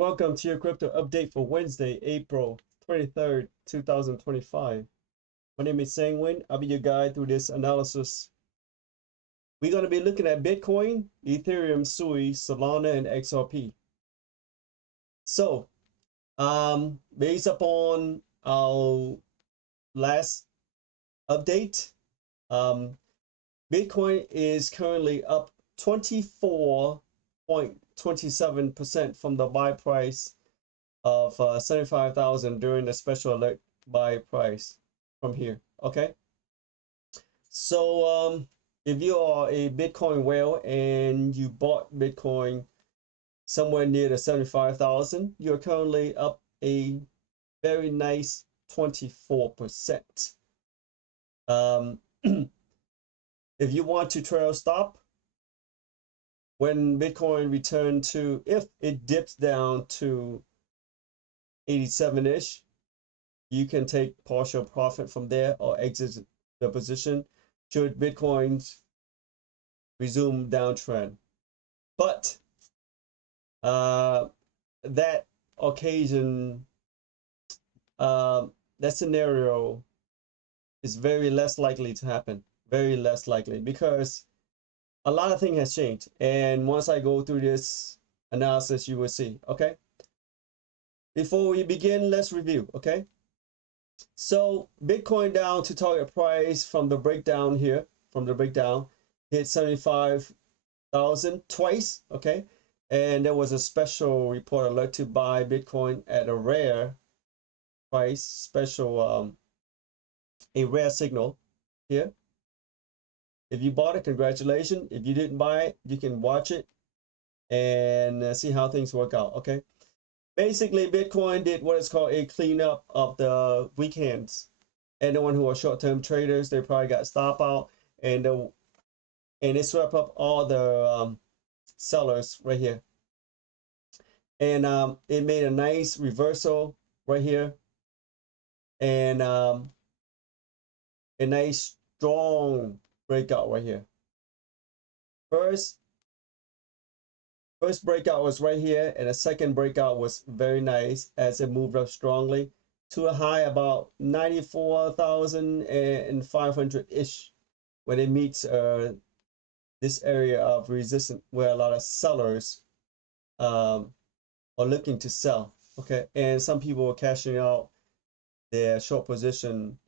Welcome to your crypto update for Wednesday, April 23rd, 2025. My name is Nguyen. I'll be your guide through this analysis. We're going to be looking at Bitcoin, Ethereum, SUI, SOLana, and XRP. So, based upon our last update, Bitcoin is currently up 24.27% from the buy price of 75,000 during the special alert buy price from here. Okay, so if you are a Bitcoin whale and you bought Bitcoin somewhere near the 75,000, you're currently up a very nice 24%. If you want to trail stop when Bitcoin return to, if it dips down to 87-ish, you can take partial profit from there or exit the position should Bitcoin resume downtrend. But that occasion, that scenario is very less likely to happen. Very less likely, because a lot of things has changed. And once I go through this analysis, you will see. Okay. Before we begin, let's review. Okay. So Bitcoin down to target price from the breakdown here, hit 75,000 twice, okay? And there was a special report alert to buy Bitcoin at a rare price, special, a rare signal here. If you bought it, congratulations. If you didn't buy it, you can watch it and see how things work out, okay? Basically, Bitcoin did what is called a cleanup of the weekends. Anyone who are short-term traders, they probably got stop out, and it swept up all the sellers right here. And it made a nice reversal right here, and a nice strong breakout right here. First breakout was right here, and the second breakout was very nice as it moved up strongly to a high about 94,500-ish when it meets this area of resistance where a lot of sellers are looking to sell. Okay, and some people are cashing out their short position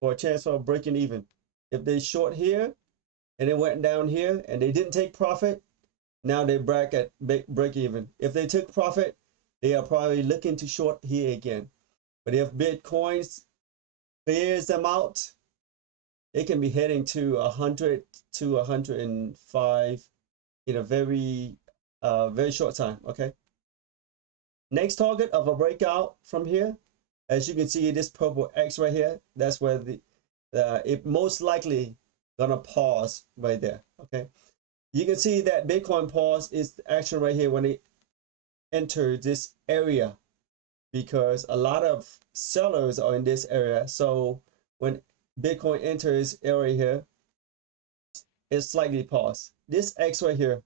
for a chance of breaking even. If they short here and it went down here and they didn't take profit, now they break even. If they took profit, they are probably looking to short here again. But if Bitcoin clears them out, it can be heading to 100 to 105 in a very short time. Okay. Next target of a breakout from here, as you can see, this purple X right here, that's where it most likely gonna pause right there. Okay. You can see that Bitcoin pause is the action right here when it enters this area, because a lot of sellers are in this area. So when Bitcoin enters area here, it's slightly pause. This X right here,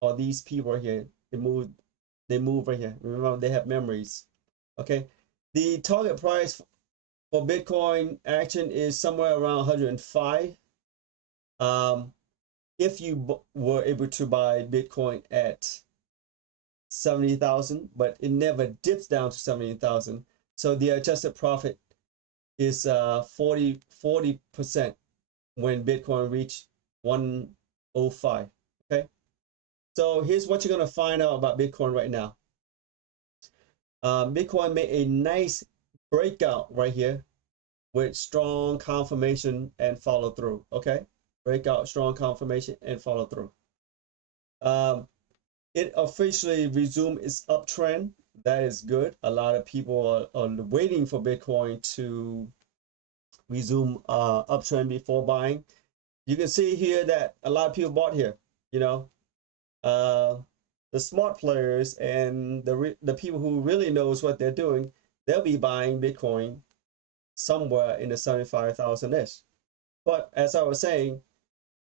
or these people right here, they move right here. Remember, they have memories. Okay. The target price for Bitcoin action is somewhere around 105. If you were able to buy Bitcoin at 70,000, but it never dips down to 70,000. So the adjusted profit is 40% when Bitcoin reached 105. Okay. So here's what you're going to find out about Bitcoin right now. Bitcoin made a nice breakout right here with strong confirmation and follow through. Okay. Breakout, strong confirmation, and follow through. It officially resumed its uptrend. That is good. A lot of people are waiting for Bitcoin to resume uptrend before buying. You can see here that a lot of people bought here. You know, the smart players and the people who really knows what they're doing, they'll be buying Bitcoin somewhere in the 75,000-ish. But as I was saying,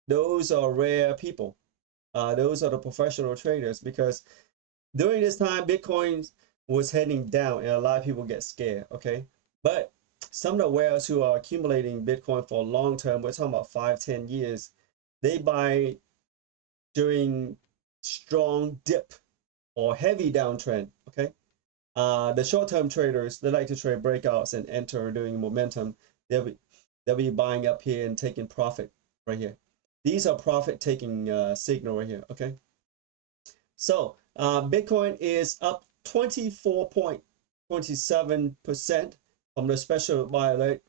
those are rare people. Those are the professional traders, because during this time, Bitcoin was heading down and a lot of people get scared, okay? But some of the whales who are accumulating Bitcoin for a long term, we're talking about 5, 10 years, they buy during strong dip or heavy downtrend, okay? The short-term traders, they like to trade breakouts and enter during momentum. They'll be buying up here and taking profit right here. These are profit-taking signal right here, okay? So Bitcoin is up 24.27% from the special buy alert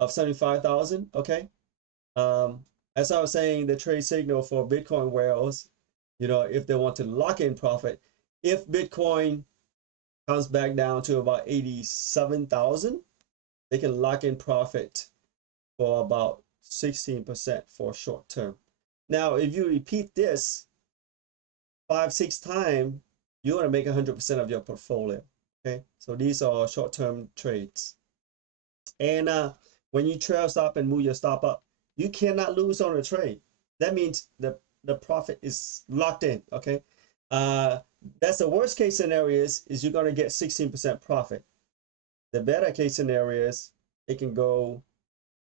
of 75,000, okay? As I was saying, the trade signal for Bitcoin whales, you know, if they want to lock in profit, if Bitcoin comes back down to about 87,000, they can lock in profit for about 16% for short term. Now, if you repeat this 5, 6 times, you're going to make 100% of your portfolio. Okay, so these are short-term trades. And when you trail stop and move your stop up, you cannot lose on a trade. That means the profit is locked in. Okay, that's the worst case scenario is you're going to get 16% profit. The better case scenario is it can go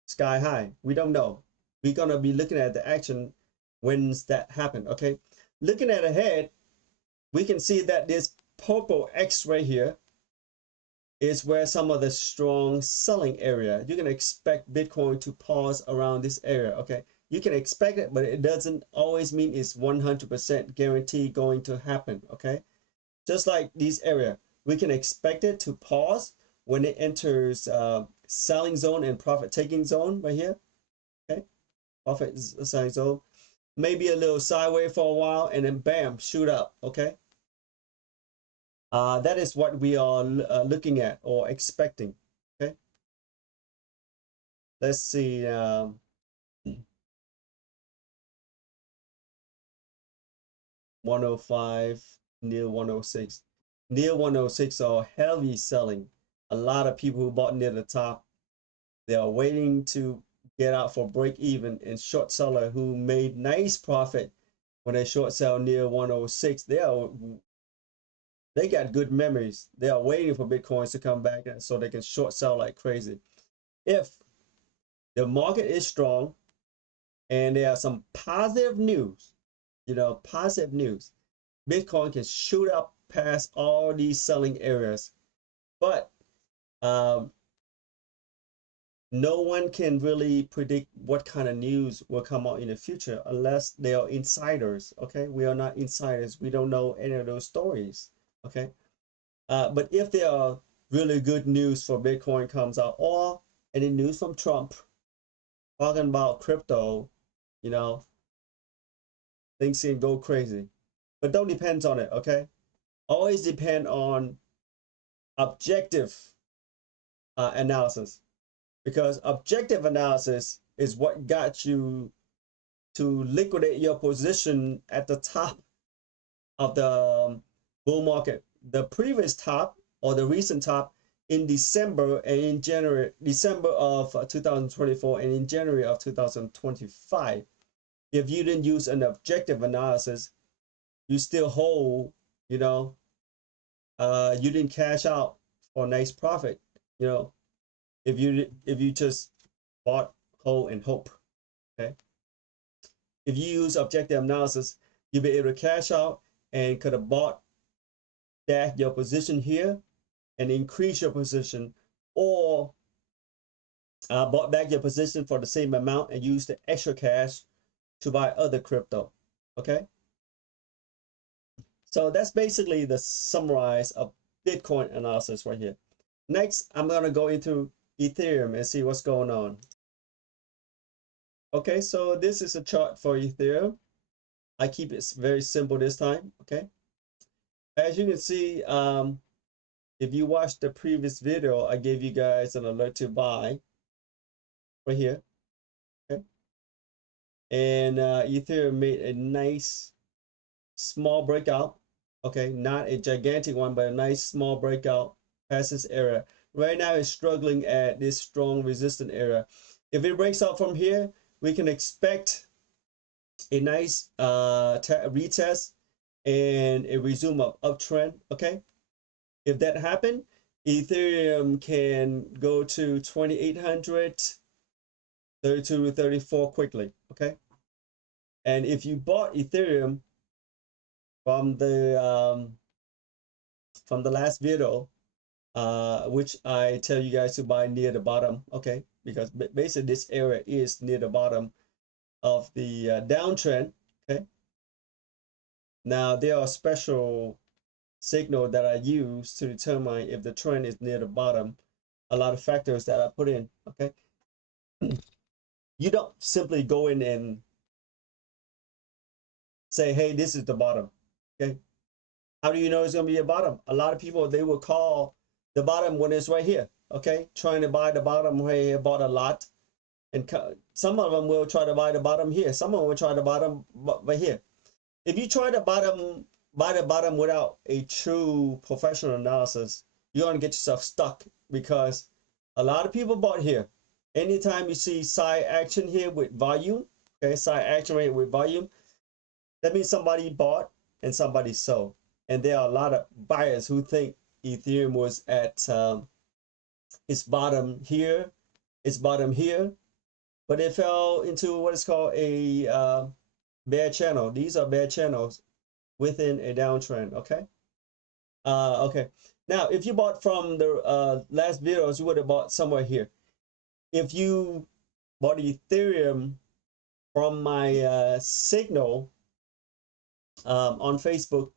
sky high. We don't know. We're going to be looking at the action when that happen. Okay, looking at ahead, we can see that this purple X right here is where some of the strong selling area. You can expect Bitcoin to pause around this area, okay? You can expect it, but it doesn't always mean it's 100% guaranteed going to happen, okay? Just like this area, we can expect it to pause when it enters selling zone and profit taking zone right here, okay? Profit selling zone. Maybe a little sideways for a while and then bam, shoot up, okay? That is what we are looking at or expecting, okay? Let's see. 105, near 106. Near 106 are heavy selling. A lot of people who bought near the top, they are waiting to get out for break even, and short seller who made nice profit when they short sell near 106, they got good memories. They are waiting for Bitcoins to come back so they can short sell like crazy. If the market is strong and there are some positive news, you know, positive news, Bitcoin can shoot up past all these selling areas. But no one can really predict what kind of news will come out in the future unless they are insiders, okay? We are not insiders. We don't know any of those stories, okay? But if there are really good news for Bitcoin comes out, or any news from Trump talking about crypto, you know, things can go crazy. But don't depend on it, okay? Always depend on objective analysis, because objective analysis is what got you to liquidate your position at the top of the bull market. The previous top or the recent top in December and in January, December of 2024 and in January of 2025. If you didn't use an objective analysis, you still hold, you know, you didn't cash out for a nice profit, you know, if you just bought, hold, and hope, okay? If you use objective analysis, you'll be able to cash out and could have bought back your position here and increase your position, or bought back your position for the same amount and use the extra cash to buy other crypto, okay? So that's basically the summarize of Bitcoin analysis right here. Next, I'm going to go into Ethereum and see what's going on. Okay, so this is a chart for Ethereum. I keep it very simple this time, okay? As you can see, if you watched the previous video, I gave you guys an alert to buy right here, okay? And Ethereum made a nice small breakout, okay? Not a gigantic one, but a nice small breakout past this area. Right now it's struggling at this strong resistant area. If it breaks out from here, we can expect a nice retest and a resume of uptrend. Okay, if that happened, Ethereum can go to 2800, 32 to 34 quickly. Okay, and if you bought Ethereum from the last video, which I tell you guys to buy near the bottom, okay, because basically this area is near the bottom of the downtrend. Okay, now there are special signal that I use to determine if the trend is near the bottom. A lot of factors that I put in. Okay, you don't simply go in and say, hey, this is the bottom. Okay, how do you know it's going to be a bottom? A lot of people, they will call the bottom when it's right here. Okay, trying to buy the bottom right here, bought a lot, and some of them will try to buy the bottom here. Some of them will try the bottom right here. If you try to buy the bottom without a true professional analysis, you're going to get yourself stuck, because a lot of people bought here. Anytime you see side action here with volume, okay, side action rate with volume, that means somebody bought and somebody sold. And there are a lot of buyers who think Ethereum was at its bottom here, its bottom here, but it fell into what is called a bear channel. These are bear channels within a downtrend. Okay. Okay. Now, if you bought from the last videos, you would have bought somewhere here. If you bought Ethereum from my signal on Facebook,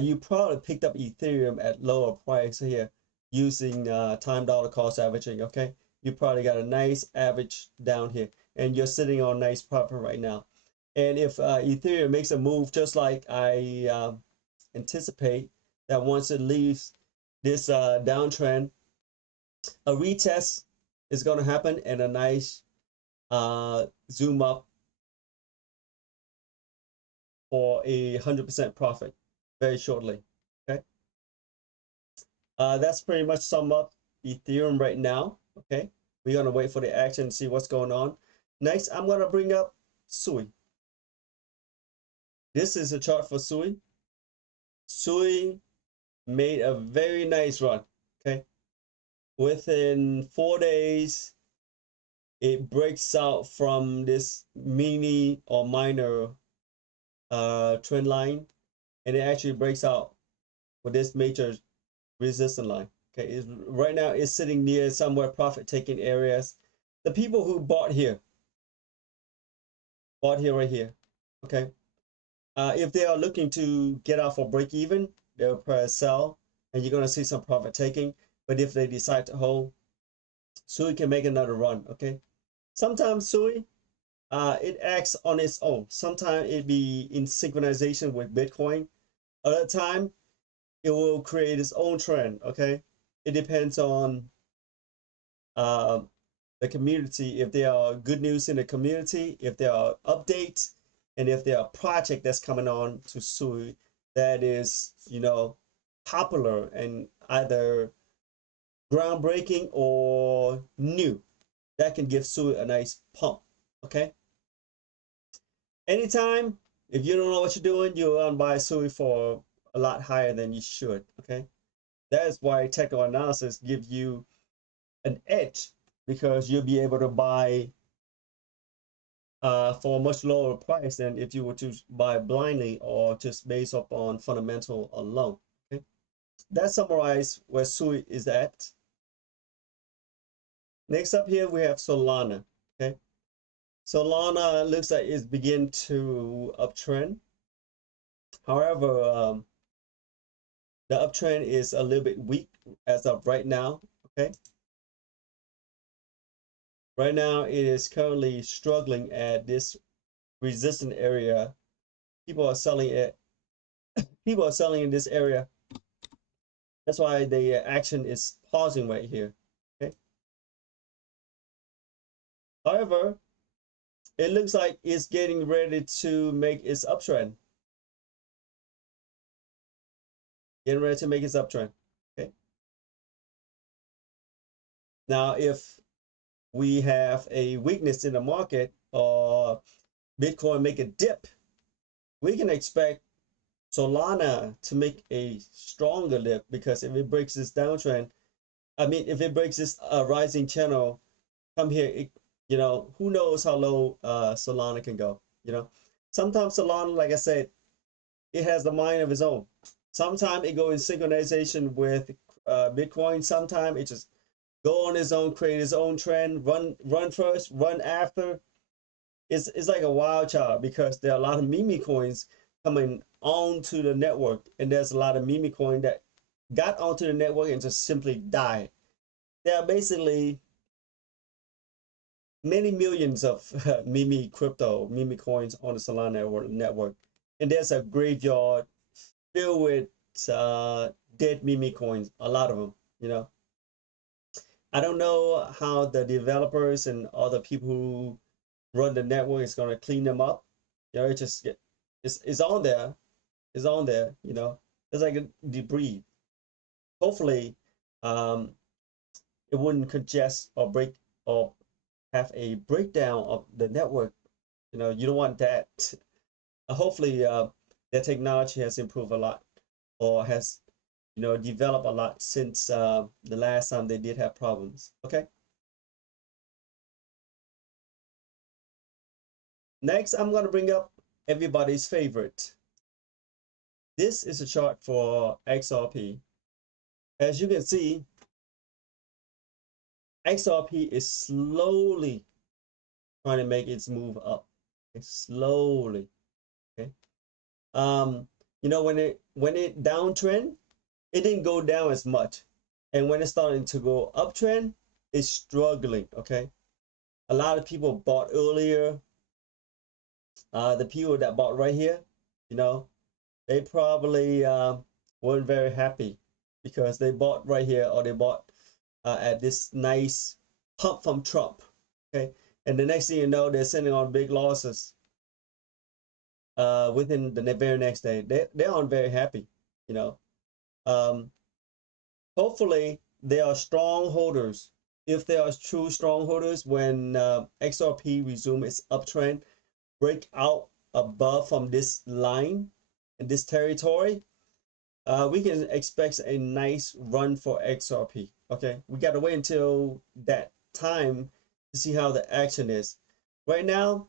you probably picked up Ethereum at lower price here using time dollar cost averaging. Okay, you probably got a nice average down here, and you're sitting on nice profit right now. And if Ethereum makes a move, just like I anticipate, that once it leaves this downtrend, a retest is going to happen, and a nice zoom up for 100% profit very shortly. Okay, that's pretty much sum up Ethereum right now. Okay, we're gonna wait for the action and see what's going on. Next, I'm gonna bring up SUI. This is a chart for SUI. SUI made a very nice run. Okay, within 4 days, it breaks out from this mini or minor trend line, and it actually breaks out with this major resistance line. Okay, right now it's sitting near somewhere profit taking areas. The people who bought here right here. Okay, if they are looking to get out for break even, they'll press sell, and you're gonna see some profit taking. But if they decide to hold, SUI can make another run. Okay, sometimes SUI it acts on its own. Sometimes it be in synchronization with Bitcoin. Other time it will create its own trend. Okay, it depends on uh, the community. If there are good news in the community, if there are updates, and if there are project that's coming on to SUI that is, popular and either groundbreaking or new, that can give SUI a nice pump. Okay, anytime, if you don't know what you're doing, you're gonna buy SUI for a lot higher than you should. Okay, that is why technical analysis gives you an edge, because you'll be able to buy for a much lower price than if you were to buy blindly or just based upon fundamental alone. Okay, that summarizes where SUI is at. Next up here we have SOLana. Okay, SOLana looks like it's begin to uptrend. However, the uptrend is a little bit weak as of right now. Okay, right now it is currently struggling at this resistant area. People are selling it. People are selling in this area. That's why the action is pausing right here. Okay. However, it looks like it's getting ready to make its uptrend. Getting ready to make its uptrend. Okay. Now, if we have a weakness in the market or Bitcoin make a dip, we can expect Solana to make a stronger lift, because if it breaks this downtrend, I mean, if it breaks this rising channel, come here, you know, who knows how low Solana can go, you know. Sometimes Solana, like I said, it has a mind of its own. Sometimes it goes in synchronization with Bitcoin. Sometimes it just go on its own, create its own trend, run first, run after. It's like a wild child, because there are a lot of meme coins coming onto the network, and there's a lot of meme coin that got onto the network and just simply died. There are basically many millions of meme coins on the Solana network, and there's a graveyard filled with dead meme coins, a lot of them, you know. I don't know how the developers and all the people who run the network is going to clean them up. You know, it just it's on there, it's on there. You know, it's like a debris. Hopefully, um, it wouldn't congest or break or have a breakdown of the network. You know, you don't want that. Hopefully, the technology has improved a lot, or has, you know, developed a lot since the last time they did have problems. Okay. Next, I'm going to bring up everybody's favorite. This is a chart for XRP. As you can see, XRP is slowly trying to make its move up. Okay, slowly. Okay. Um, you know, when it downtrend, it didn't go down as much. And when it's starting to go uptrend, it's struggling. Okay. A lot of people bought earlier. The people that bought right here, you know, they probably weren't very happy, because they bought right here, or they bought at this nice pump from Trump. Okay, and the next thing you know, they're sitting on big losses within the very next day. They aren't very happy, you know. Um, Hopefully, they are strong holders. If they are true strong holders, when XRP resume its uptrend, break out above from this line and this territory, we can expect a nice run for XRP. Okay, we got to wait until that time to see how the action is. Right now,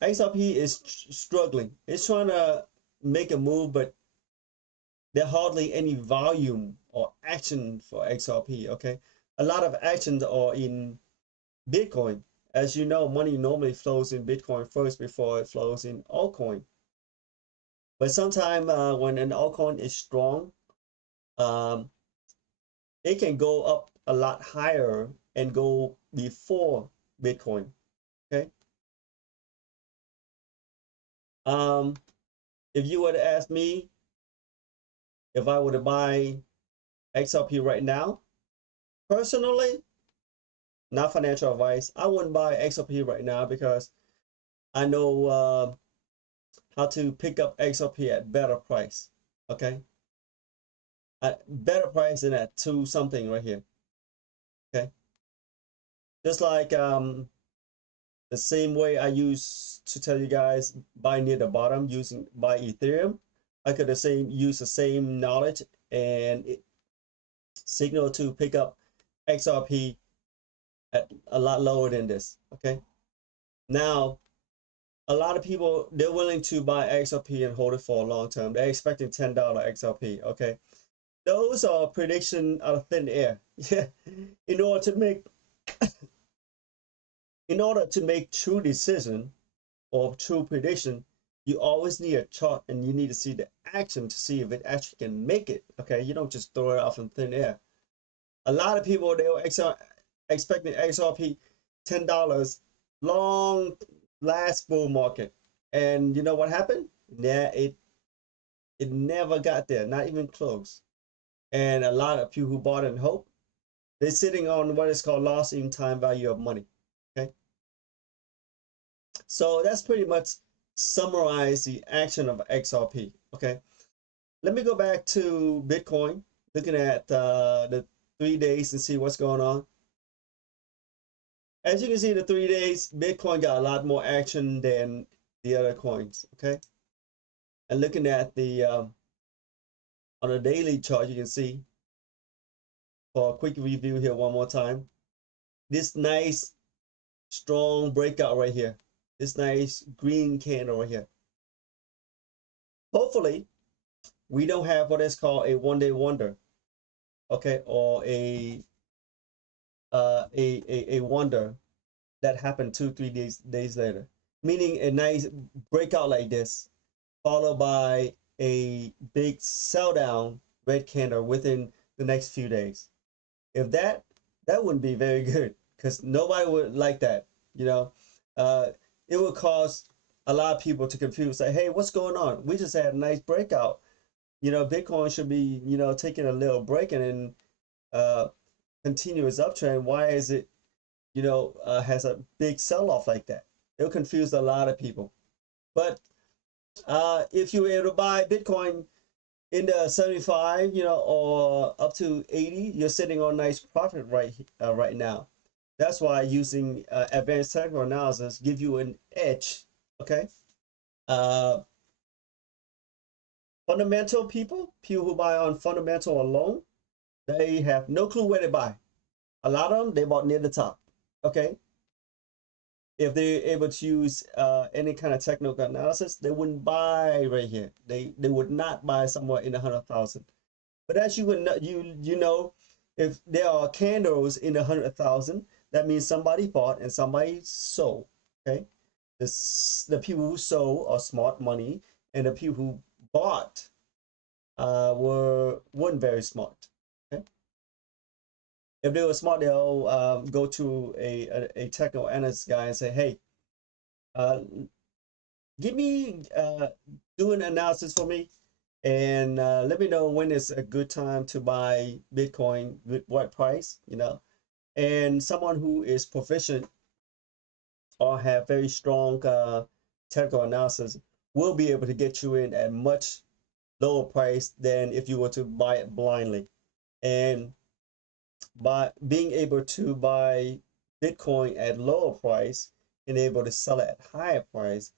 XRP is struggling. It's trying to make a move, but there's hardly any volume or action for XRP. Okay, a lot of actions are in Bitcoin. As you know, money normally flows in Bitcoin first before it flows in altcoin. But sometimes when an altcoin is strong, um, it can go up a lot higher and go before Bitcoin. Okay. Um, if you were to ask me if I were to buy XRP right now, personally, not financial advice, I wouldn't buy XRP right now, because I know how to pick up XRP at better price. Okay. At better price than at 2 something right here. Okay. Just like the same way I used to tell you guys buy near the bottom using buy Ethereum, I could have use the same knowledge and signal to pick up XRP at a lot lower than this. Okay. Now, a lot of people, they're willing to buy XRP and hold it for a long term. They're expecting $10 XRP. Okay. Those are prediction out of thin air. Yeah. In order to make true decision or true prediction, you always need a chart, and you need to see the action to see if it actually can make it. Okay, you don't just throw it off in thin air. A lot of people, they were expecting XRP $10 long last bull market, and you know what happened? Yeah, it never got there, not even close. And a lot of people who bought in hope, they're sitting on what is called loss in time value of money. Okay. So that's pretty much summarize the action of XRP. Okay, let me go back to Bitcoin, looking at the 3 days and see what's going on. As you can see, the 3 days, Bitcoin got a lot more action than the other coins. Okay, And looking at the on a daily chart, you can see, for a quick review here one more time, this nice strong breakout right here, this nice green candle right here. Hopefully we don't have what is called a one-day wonder, okay, or a wonder that happened 2-3 days later, meaning a nice breakout like this followed by a big sell down red candle within the next few days. If that wouldn't be very good, because nobody would like that, you know. It would cause a lot of people to confuse, say, hey, what's going on? We just had a nice breakout. You know, Bitcoin should be, you know, taking a little break and then continue its uptrend. Why is it, you know, has a big sell-off like that? It'll confuse a lot of people. But if you were able to buy Bitcoin in the 75, you know, or up to 80, you're sitting on nice profit right now. That's why using advanced technical analysis give you an edge. Okay. Fundamental people who buy on fundamental alone, they have no clue where to buy. A lot of them, they bought near the top. Okay. If they're able to use any kind of technical analysis, they wouldn't buy right here. They would not buy somewhere in 100,000. But as you would know, you know, if there are candles in 100,000, that means somebody bought and somebody sold. Okay, the people who sold are smart money, and the people who bought weren't very smart. Okay, if they were smart, they'll go to a technical analyst guy and say, hey, give me do an analysis for me, and let me know when is a good time to buy Bitcoin, with what price, you know. And someone who is proficient or have very strong technical analysis will be able to get you in at much lower price than if you were to buy it blindly. And by being able to buy Bitcoin at lower price and able to sell it at higher price,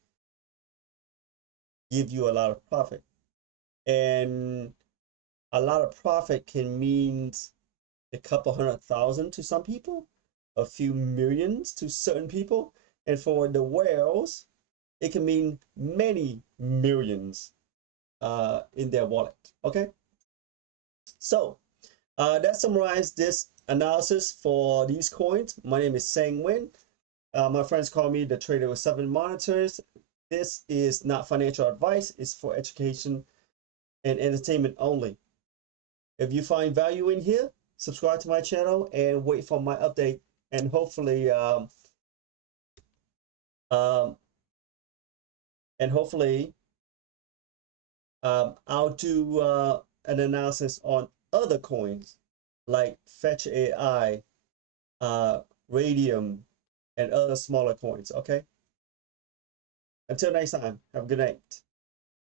give you a lot of profit. And a lot of profit can mean a couple 100,000 to some people, a few millions to certain people, and for the whales, it can mean many millions in their wallet. Okay, so that summarized this analysis for these coins. My name is Nguyen. My friends call me the trader with 7 monitors. This is not financial advice. It's for education and entertainment only. If you find value in here, subscribe to my channel and wait for my update. And hopefully, um, I'll do an analysis on other coins like Fetch AI, Radium, and other smaller coins. Okay. Until next time, have a good night.